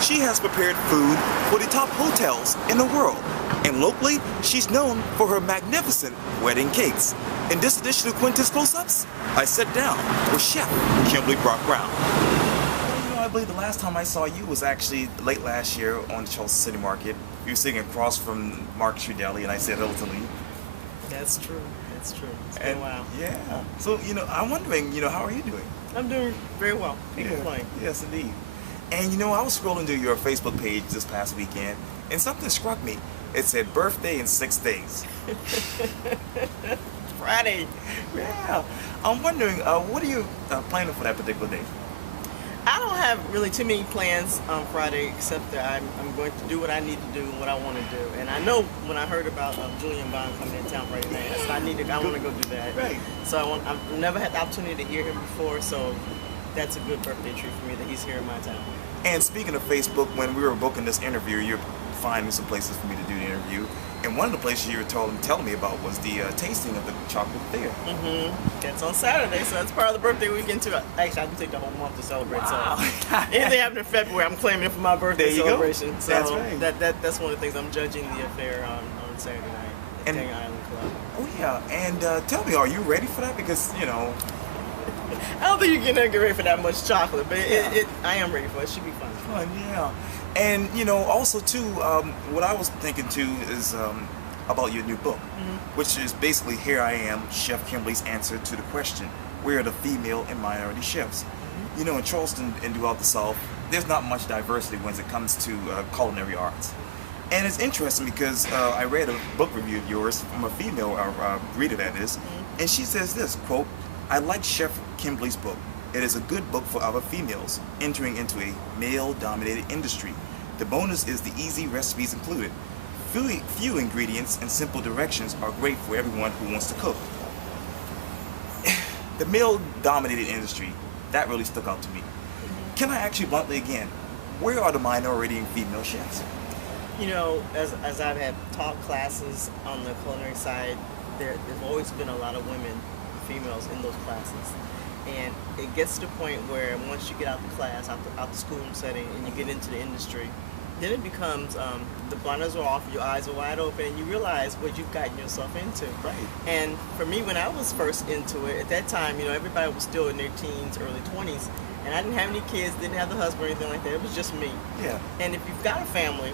She has prepared food for the top hotels in the world, and locally, she's known for her magnificent wedding cakes. In this edition of Quintin's Close-Ups, I sat down with Chef Kimberly Brock-Brown. You know, I believe the last time I saw you was actually late last year on the Charleston City Market. You were sitting across from Market Street Deli, and I said hello to Lee. That's true. That's true. It's been a while. Yeah. So, I'm wondering, how are you doing? I'm doing very well. Can't complain. Yes, indeed. And I was scrolling through your Facebook page this past weekend, and something struck me. It said birthday in 6 days. Friday. Yeah. I'm wondering, what are you planning for that particular day? I don't have really too many plans on Friday, except that I'm going to do what I need to do and what I want to do. And I know when I heard about Julian Bond coming in town right now, so I want to go do that. Right. So I've never had the opportunity to hear him before, so that's a good birthday treat for me that he's here in my town. And speaking of Facebook, when we were booking this interview, you're finding some places for me to do the interview. And one of the places you were telling me about was the tasting of the chocolate there. That's on Saturday, so that's part of the birthday weekend too. Actually, I can take the whole month to celebrate. Wow. So anything happening in February, I'm claiming it for my birthday celebration. So that's right. That's one of the things I'm judging the affair on Saturday night at Tang Island Club. Oh yeah, and tell me, are you ready for that? Because I don't think you can get ready for that much chocolate, but I am ready for it. It should be fun. Fun, yeah. And also too, what I was thinking too is about your new book, which is basically Here I Am, Chef Kimberly's answer to the question, where are the female and minority chefs? In Charleston and throughout the South, there's not much diversity when it comes to culinary arts. And it's interesting because I read a book review of yours from a female reader, that is, and she says this, quote, I like Chef Kimberly's book. It is a good book for other females entering into a male-dominated industry. The bonus is the easy recipes included. Few ingredients and simple directions are great for everyone who wants to cook. The male-dominated industry, that really stuck out to me. Can I ask you bluntly again, where are the minority and female chefs? As I've had taught classes on the culinary side, there's always been a lot of women, females in those classes. And it gets to the point where once you get out the class, out the schoolroom setting, and you get into the industry, then it becomes the blinders are off, your eyes are wide open, and you realize what you've gotten yourself into. Right. And for me, when I was first into it, at that time, everybody was still in their teens, early 20s, and I didn't have any kids, didn't have the husband or anything like that. It was just me. Yeah. And if you've got a family,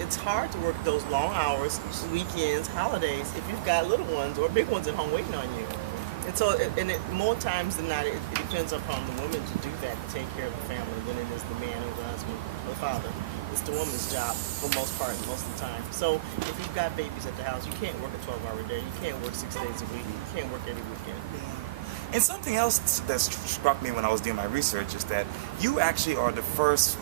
it's hard to work those long hours, weekends, holidays, if you've got little ones or big ones at home waiting on you. And so, more times than not, it depends upon the woman to do that, to take care of the family, than it is the man or the husband or the father. It's the woman's job for most part, most of the time. So if you've got babies at the house, you can't work a 12-hour day. You can't work 6 days a week. You can't work every weekend. Yeah. And something else that struck me when I was doing my research is that you actually are the first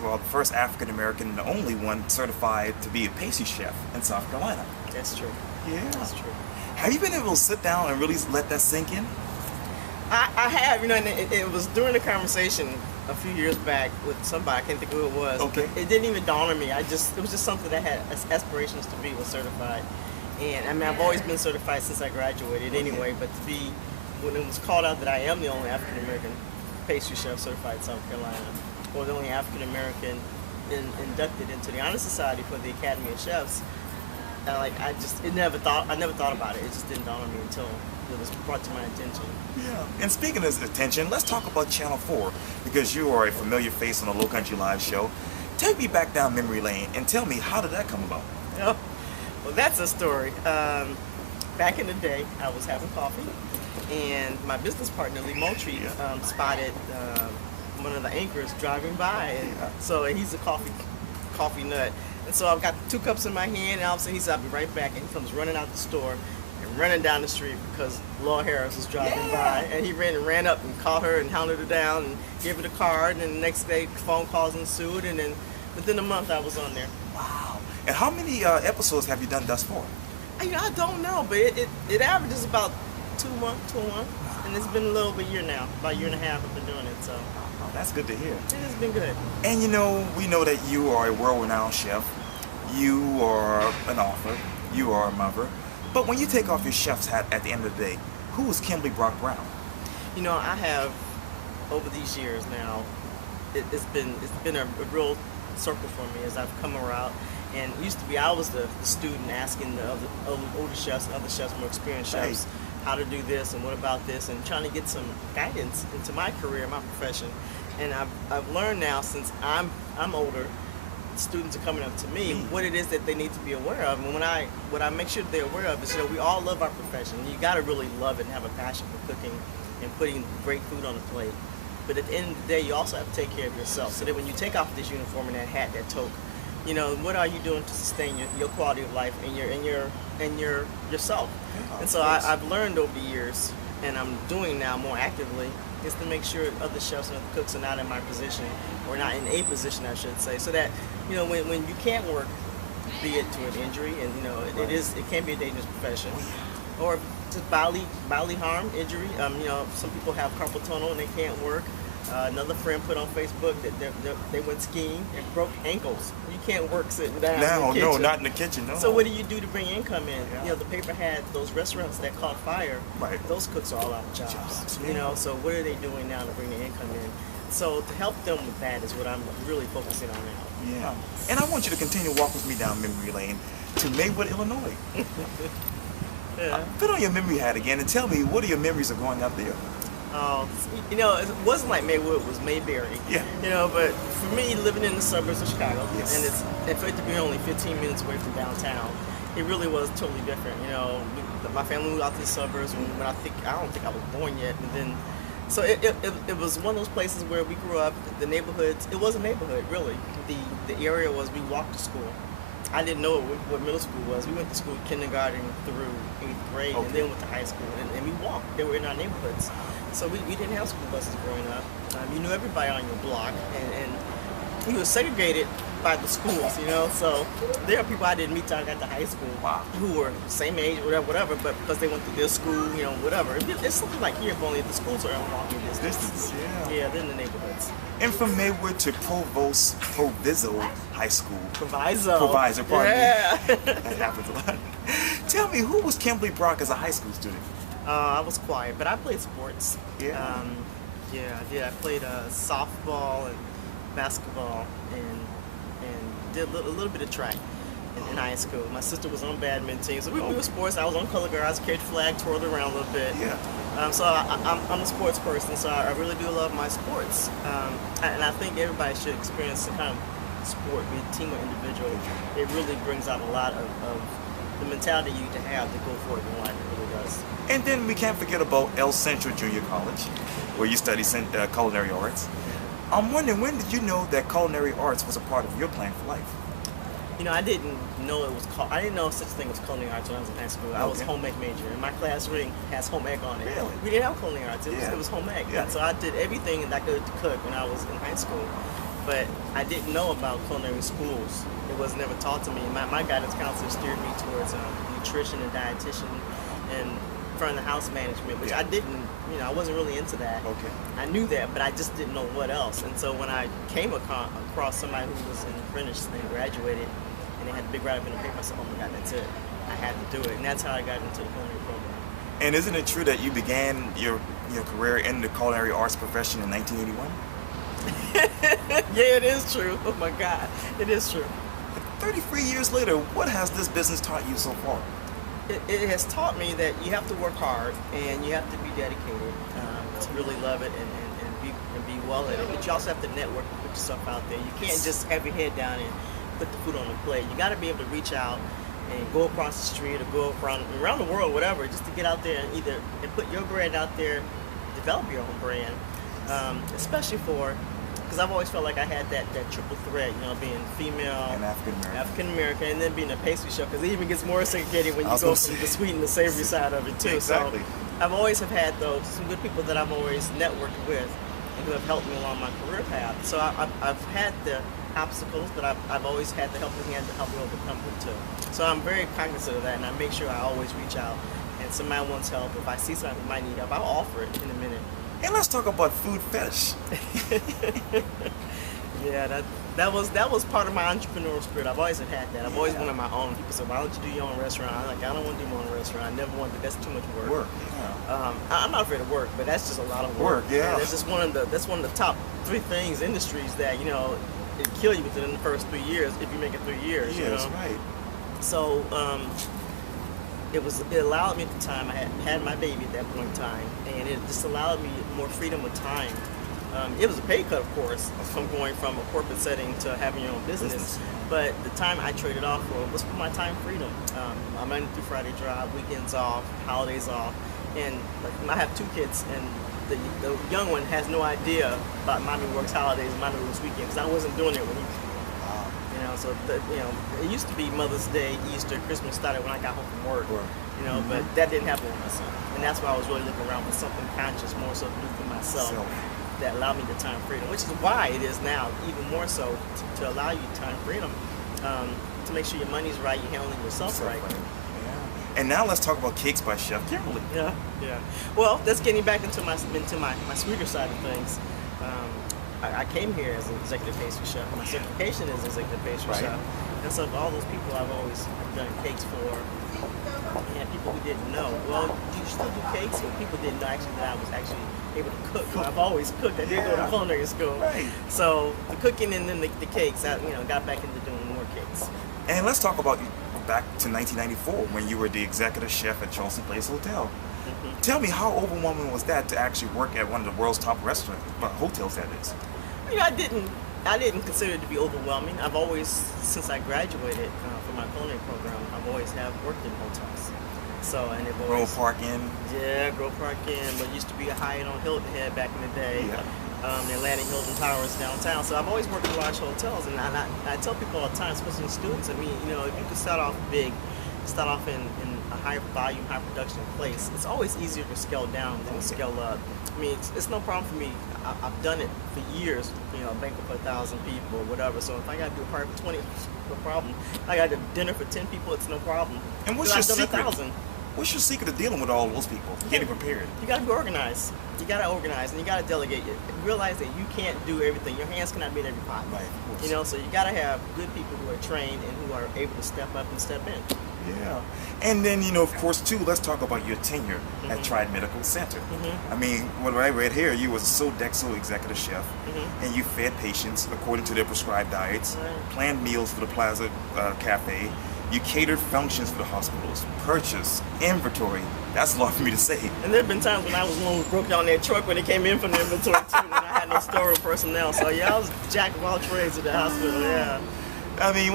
African-American and the only one certified to be a pastry chef in South Carolina. That's true. Yeah. That's true. Have you been able to sit down and really let that sink in? I have, and it was during the conversation a few years back with somebody, I can't think who it was. Okay. It didn't even dawn on me. It was just something that I had aspirations to be was certified. And I've always been certified since I graduated anyway, but to be, when it was called out that I am the only African-American pastry chef certified in South Carolina, or the only African-American inducted into the Honor Society for the Academy of Chefs, I never thought about it. It just didn't dawn on me until it was brought to my attention. Yeah. And speaking of attention, let's talk about Channel 4, because you are a familiar face on the Low Country Live show. Take me back down memory lane and tell me, how did that come about? Oh, well, that's a story. Back in the day, I was having coffee, and my business partner, Lee Moultrie, spotted one of the anchors driving by, and so he's a coffee nut. And so I've got 2 cups in my hand, and all of a sudden he said, I'll be right back. And he comes running out the store and running down the street because Laura Harris was driving by. And he ran up and caught her and hounded her down and gave her the card. And the next day, phone calls ensued. And then within a month, I was on there. Wow. And how many episodes have you done thus far? I don't know, but it averages about 2 months. And it's been a little bit year now. About a year and a half I've been doing it. So. Oh, that's good to hear. It has been good. And we know that you are a world-renowned chef. You are an author. You are a mother. But when you take off your chef's hat at the end of the day, who is Kimberly Brock-Brown? I have, over these years now, it's been a real circle for me as I've come around. And it used to be I was the student asking the older chefs and other chefs, more experienced chefs, how to do this and what about this, and trying to get some guidance into my career, my profession. And I've learned now, since I'm older, students are coming up to me what it is that they need to be aware of. And what I make sure they're aware of is, we all love our profession. You got to really love it and have a passion for cooking and putting great food on the plate. But at the end of the day, you also have to take care of yourself, so that when you take off this uniform and that hat, that toque, what are you doing to sustain your quality of life and your yourself? And so I've learned over the years, and I'm doing now more actively, is to make sure other chefs and other cooks are not in my position, or not in a position, I should say, so that when you can't work, be it to an injury, and it can be a dangerous profession, or just bodily harm, injury. Some people have carpal tunnel and they can't work. Another friend put on Facebook that they went skiing and broke ankles. You can't work sitting down. No, not in the kitchen. No. So what do you do to bring income in? Yeah. The paper had those restaurants that caught fire. Right. Those cooks are all out of jobs. So what are they doing now to bring the income in? So to help them with that is what I'm really focusing on now. Yeah. And I want you to continue to walk with me down memory lane to Maywood, Illinois. Yeah. Put on your memory hat again and tell me, what are your memories of growing up there? It wasn't like Maywood, it was Mayberry. Yeah. But for me, living in the suburbs of Chicago, yes, and for it to be only 15 minutes away from downtown, it really was totally different. My family moved out to the suburbs when I don't think I was born yet, and then, so it was one of those places where we grew up. The neighborhoods, it was a neighborhood, really. The area was, we walked to school. I didn't know what middle school was. We went to school kindergarten through 8th grade, and then went to high school, and we walked. They were in our neighborhoods. So we didn't have school buses growing up. You knew everybody on your block, and you were segregated by the schools, So there are people I didn't meet till I got to high school, who were same age, whatever, but because they went to their school, whatever. It's something like here, only the schools are in walking distance. Yeah, they're in the neighborhoods. And from Maywood to Proviso High School. Proviso, pardon me. That happens a lot. Tell me, who was Kimberly Brock as a high school student? I was quiet, but I played sports. Yeah. I did. I played softball and basketball, and did a little bit of track in high school. My sister was on badminton, so we were sports. I was on color guards, carried flag, twirled around a little bit. Yeah. So I'm a sports person, so I really do love my sports. And I think everybody should experience some kind of sport, be it team or individual. It really brings out a lot of the mentality you need to have to go for it in life. It really does. And then we can't forget about El Centro Junior College, where you study culinary arts. I'm wondering, when did you know that culinary arts was a part of your plan for life? I didn't know it was called. I didn't know such a thing as culinary arts when I was in high school. I was home ec major, and my class ring has home ec on it. Really? We didn't have culinary arts. It was home ec. Yeah. So I did everything that I could to cook when I was in high school. But I didn't know about culinary schools. It was never taught to me. My guidance counselor steered me towards nutrition and dietitian and front of the house management, which I didn't, I wasn't really into that. Okay. I knew that, but I just didn't know what else. And so when I came across somebody who was in Greenwich and graduated, and they had a big write-up in the paper, I said, oh my God, that's it. I had to do it. And that's how I got into the culinary program. And isn't it true that you began your career in the culinary arts profession in 1981? Yeah, it is true. Oh my God, it is true. 33 years later, what has this business taught you so far? It has taught me that you have to work hard and you have to be dedicated to really love it and be well at it. But you also have to network and put yourself out there. You can't just have your head down and put the food on the plate. You got to be able to reach out and go across the street or go around the world, whatever, just to get out there and put your brand out there, develop your own brand, especially because I've always felt like I had that triple threat, being female, and African American, and then being a pastry chef, because it even gets more segregated when you go from the sweet and the savory side of it too. Exactly. So I've always have had some good people that I've always networked with and who have helped me along my career path. So I've had the obstacles, but I've always had the helping hand to help me overcome them too. So I'm very cognizant of that, and I make sure I always reach out. And somebody wants help, if I see somebody who might need help, I'll offer it in a minute. And let's talk about food fetish. Yeah, that was part of my entrepreneurial spirit. I've always had that. I've always wanted my own. People say, why don't you do your own restaurant? I'm like, I don't want to do my own restaurant. I never wanted to. That's too much work. I'm not afraid of work, but that's just a lot of work. Yeah. And that's one of the top 3 things, industries that, it'd kill you within the first 3 years if you make it 3 years. Yeah, you know? that's right. So it allowed me at the time. I had my baby at that point in time, and it just allowed me more freedom of time. It was a pay cut, of course, from going from a corporate setting to having your own business. But the time I traded off for was for my time freedom. My Monday through Friday job, weekends off, holidays off, and like, I have 2 kids, and the young one has no idea about mommy works holidays, mommy works weekends. I wasn't doing it when he. You know, so it used to be Mother's Day, Easter, Christmas started when I got home from work. You know, but that didn't happen with my son, and that's why I was really looking around for something conscious, more so to do for myself, that allowed me the time freedom, which is why it is now even more so to allow you time freedom, to make sure your money's right, you're handling yourself right. And now let's talk about cakes by Chef Kimberly. Yeah. Well, that's getting back into my sweeter side of things. I came here as an executive pastry chef. My certification is executive pastry chef. And so all those people I've always done cakes for, and people who didn't know, well, you still do cakes? And people didn't know actually that I was actually able to cook. I've always cooked. I did go to culinary school. So the cooking and then the cakes, I got back into doing more cakes. And let's talk about back to 1994 when you were the executive chef at Charleston Place Hotel. Tell me, how overwhelming was that to actually work at one of the world's top restaurants, hotels that is? I didn't consider it to be overwhelming. I've always, since I graduated from my culinary program, I've always have worked in hotels. So, and they've always... Grove Park Inn? Yeah, Grove Park Inn, but used to be a Hyatt on Hilton Head back in the day. The Atlantic Hilton Towers downtown. So I've always worked in large hotels, and I tell people all the time, especially students, I mean, if you could start off big, start off in a high volume, high production place, it's always easier to scale down than to scale up. I mean, it's no problem for me. I've done it for years, banquet for 1,000 people or whatever. So if I got to do a party for 20, no problem. If I got to do dinner for 10 people, it's no problem. And what's your secret? What's your secret of dealing with all those people, getting prepared? You got to be organized. You got to organize, and you got to delegate. Realize that you can't do everything. Your hands cannot be in every pot. Right, of course. So you got to have good people who are trained and who are able to step up and step in. Yeah. And then, of course, too, let's talk about your tenure at Triad Medical Center. I mean, what I read here, you was a Sodexo executive chef, and you fed patients according to their prescribed diets, planned meals for the Plaza Cafe, you catered functions for the hospitals, purchase, inventory. That's a lot for me to say. And there have been times when I was the one who broke down their truck when they came in from the inventory, too, and I had no storeroom personnel. So, I was jack of all trades at the hospital, I mean,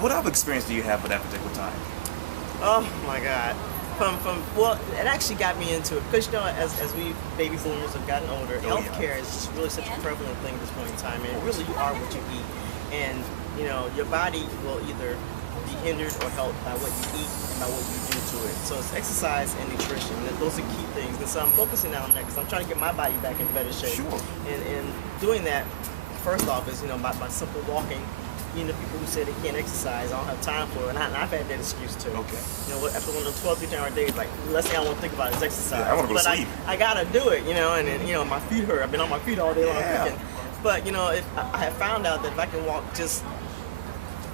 what other experience do you have at that particular time? Oh my God! Well, it actually got me into it because as we baby boomers have gotten older, healthcare is just really such a prevalent thing at this point in time, and really you are what you eat, and your body will either be hindered or helped by what you eat and by what you do to it. So it's exercise and nutrition. Those are key things, and so I'm focusing on that because I'm trying to get my body back in better shape. And doing that, first off, is by simple walking. People who say they can't exercise, I don't have time for it, and I've had that excuse too. After one of those 12, 13-hour days, like, the last thing I want to think about is exercise. I want to go to sleep. I gotta do it, and then, my feet hurt. I've been on my feet all day long cooking. But, if I have found out that if I can walk just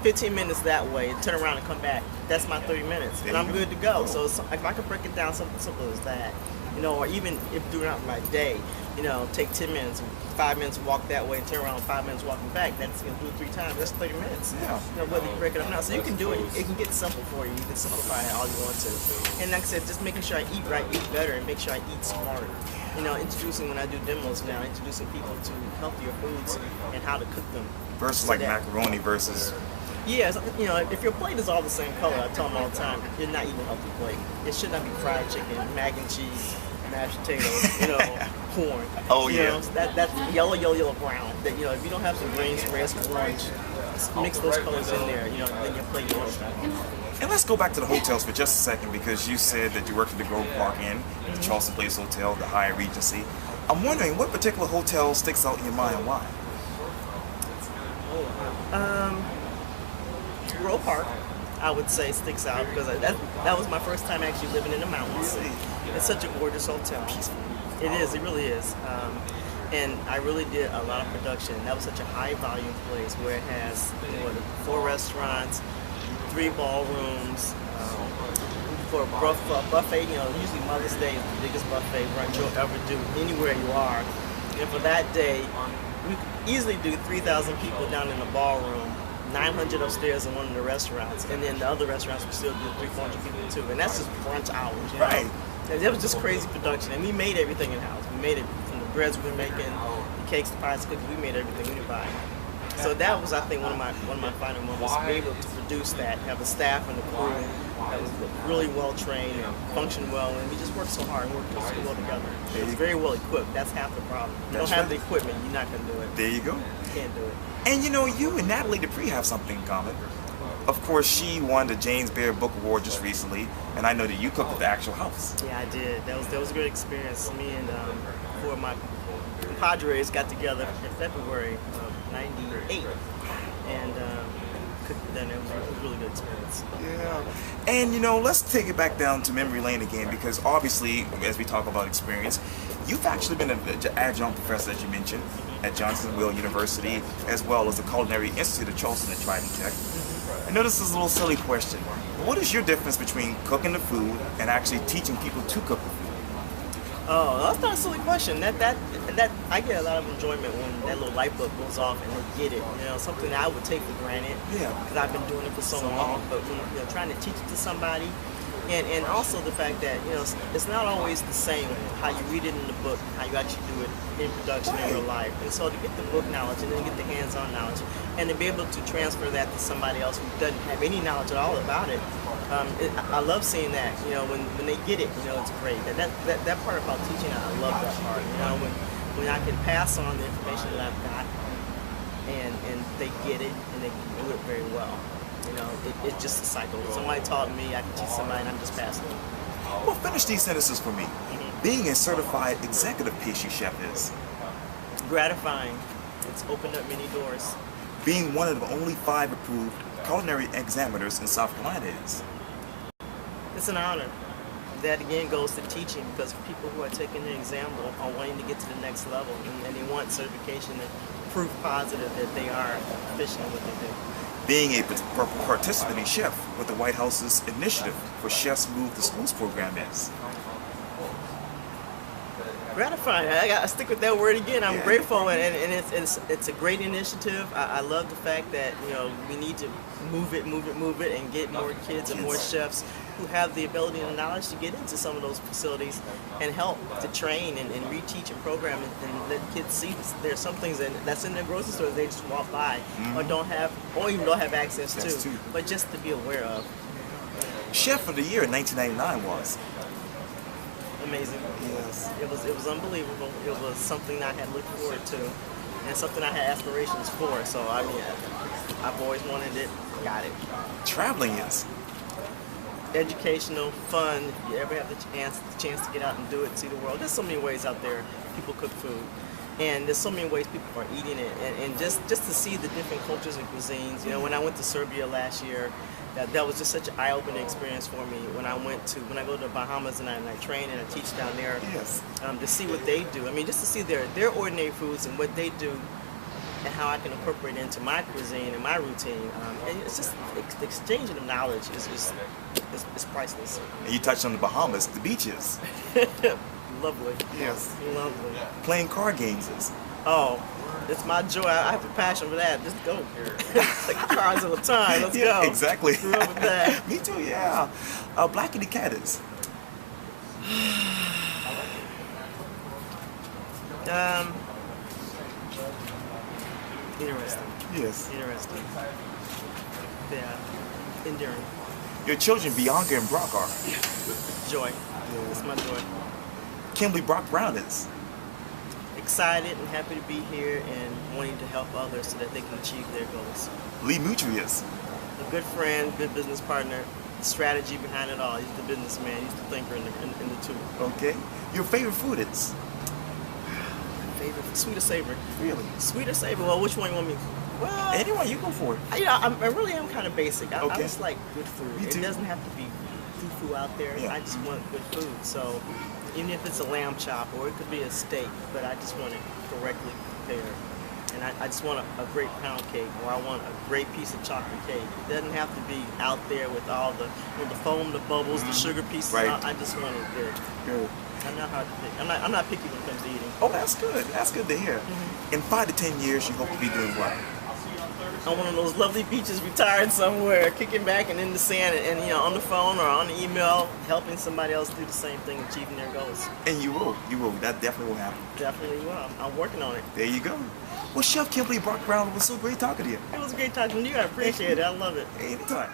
15 minutes that way, turn around and come back, that's my 30 minutes, and I'm good to go. So if I can break it down something simple as that, or even if throughout my day, take 10 minutes, 5 minutes walk that way, and turn around 5 minutes walking back. That's do it 3 times. That's 30 minutes. Whether you break it up or not, so you can do it. It can get simple for you. You can simplify it all you want to. And like I said, just making sure I eat right, eat better, and make sure I eat smarter. Introducing when I do demos now, introducing people to healthier foods and how to cook them. Versus like macaroni versus. Yes, if your plate is all the same color, I tell them all the time, you're not eating a healthy plate. It should not be fried chicken, mac and cheese, mashed potatoes, corn. That's yellow, brown. That if you don't have some greens, red, orange, mix those colors in there. Then your plate is healthy. And let's go back to the hotels for just a second, because you said that you worked at the Grove Park Inn, the Charleston Place Hotel, the Hyatt Regency. I'm wondering what particular hotel sticks out in your mind and why? Grove Park, I would say, sticks out because that was my first time actually living in the mountains. It's such a gorgeous hotel. It is. It really is. And I really did a lot of production. That was such a high volume place where it has 4 restaurants, 3 ballrooms, for a buffet. Usually Mother's Day is the biggest buffet brunch you'll ever do anywhere you are. And for that day, we could easily do 3,000 people down in the ballroom, 900 upstairs in one of the restaurants, and then the other restaurants we still do 300-400 people too, and that's just brunch hours, you know? Right. And it was just crazy production, and we made everything in house. We made it from the breads we were making, the cakes, the pies, cookies. We made everything we didn't buy. So that was, I think, one of my final moments. To be able to produce that, have a staff and a crew that was really well trained and functioned well, and we just worked so hard, worked so well together. It was very well equipped. That's half the problem. If you don't have the equipment, you're not gonna do it. There you go. You can't do it. And you know, you and Natalie Dupree have something in common. Of course, she won the James Beard Book Award just recently, and I know that you cooked at the actual house. Yeah, I did. That was a great experience. Me and four of my compadres got together in February of '98, and cooked for them. It was a really good experience. Yeah. And you know, let's take it back down to memory lane again, because obviously, as we talk about experience, you've actually been an adjunct professor, as you mentioned, at Johnson-Wales University, as well as the Culinary Institute of Charleston at Trident Tech. I know this is a little silly question. What is your difference between cooking the food and actually teaching people to cook the food? Oh, that's not a silly question. That I get a lot of enjoyment when that little light bulb goes off and they get it. You know, something that I would take for granted. Yeah. Because I've been doing it for so long. But when you're trying to teach it to somebody, and also the fact that it's not always the same how you read it in the book, how you actually do it in production in real life. And so to get the book knowledge and then get the hands-on knowledge, and to be able to transfer that to somebody else who doesn't have any knowledge at all about it. I love seeing that, when they get it, it's great. That part about teaching, I love that part, when I can pass on the information that I've got and they get it and they can do it very well. It's just a cycle. Somebody taught me, I can teach somebody, and I'm just passing it. Well, finish these sentences for me. Being a certified executive pastry chef is gratifying. It's opened up many doors. Being one of the only 5 approved culinary examiners in South Carolina is it's an honor. That again goes to teaching, because people who are taking the exam are wanting to get to the next level, and they want certification and proof positive that they are proficient in what they do. Being a participating chef with the White House's initiative for Chefs Move to Schools program is gratifying. I stick with that word again. I'm grateful, and it's a great initiative. I love the fact that we need to move it, and get more kids and more chefs who have the ability and the knowledge to get into some of those facilities and help to train and reteach and program and let kids see there's some things that's in their grocery stores they just walk by or don't have access to, but just to be aware of. Chef of the Year in 1999 was amazing. Yes. It was unbelievable. It was something I had looked forward to and something I had aspirations for. So I mean, I've always wanted it, got it. Traveling is educational, fun. If you ever have the chance to get out and do it, see the world. There's so many ways out there people cook food, and there's so many ways people are eating it, and just to see the different cultures and cuisines. When I went to Serbia last year, that was just such an eye-opening experience for me. When I go to the Bahamas and I train and I teach down there, to see what they do. I mean, just to see their ordinary foods and what they do, and how I can incorporate it into my cuisine and my routine. And it's just the exchanging of knowledge is priceless. And you touched on the Bahamas, the beaches. Lovely. Yes. Lovely. Playing card games is it's my joy. I have a passion for that. Just go. Like cards all the time. Let's go. Exactly. Grew up with that. Me too, yeah. Blackity Cat is interesting. Yes. Interesting. Yeah. Enduring. Your children, Bianca and Brock, are Joy. It's my joy. Kimberly Brock-Brown is excited and happy to be here and wanting to help others so that they can achieve their goals. Lee Mutry is a good friend, good business partner, strategy behind it all. He's the businessman, he's the thinker in the two. Okay. Your favorite food is? Favorite, sweet or savory? Really? Sweet or savory? Well, which one you want me? Well, anyone, you go for it. I really am kind of basic. I Okay. just like good food. Me too. It doesn't have to be foo out there. Yeah. I just want good food. So even if it's a lamb chop or it could be a steak, but I just want it correctly prepared. and I just want a great pound cake, or I want a great piece of chocolate cake. It doesn't have to be out there with all the, the foam, the bubbles, the sugar pieces. Right. I just want it good. Good. I'm not hard to pick. I'm not picky when it comes to eating. Oh, that's good. That's good to hear. In 5 to 10 years, you hope to be doing what? On one of those lovely beaches, retired somewhere, kicking back and in the sand, and on the phone or on the email, helping somebody else do the same thing, achieving their goals. And you will. You will. That definitely will happen. Definitely will. I'm working on it. There you go. Well, Chef Kimberly Brock-Brown, it was so great talking to you. It was great talking to you. I appreciate it. I love it. Anytime.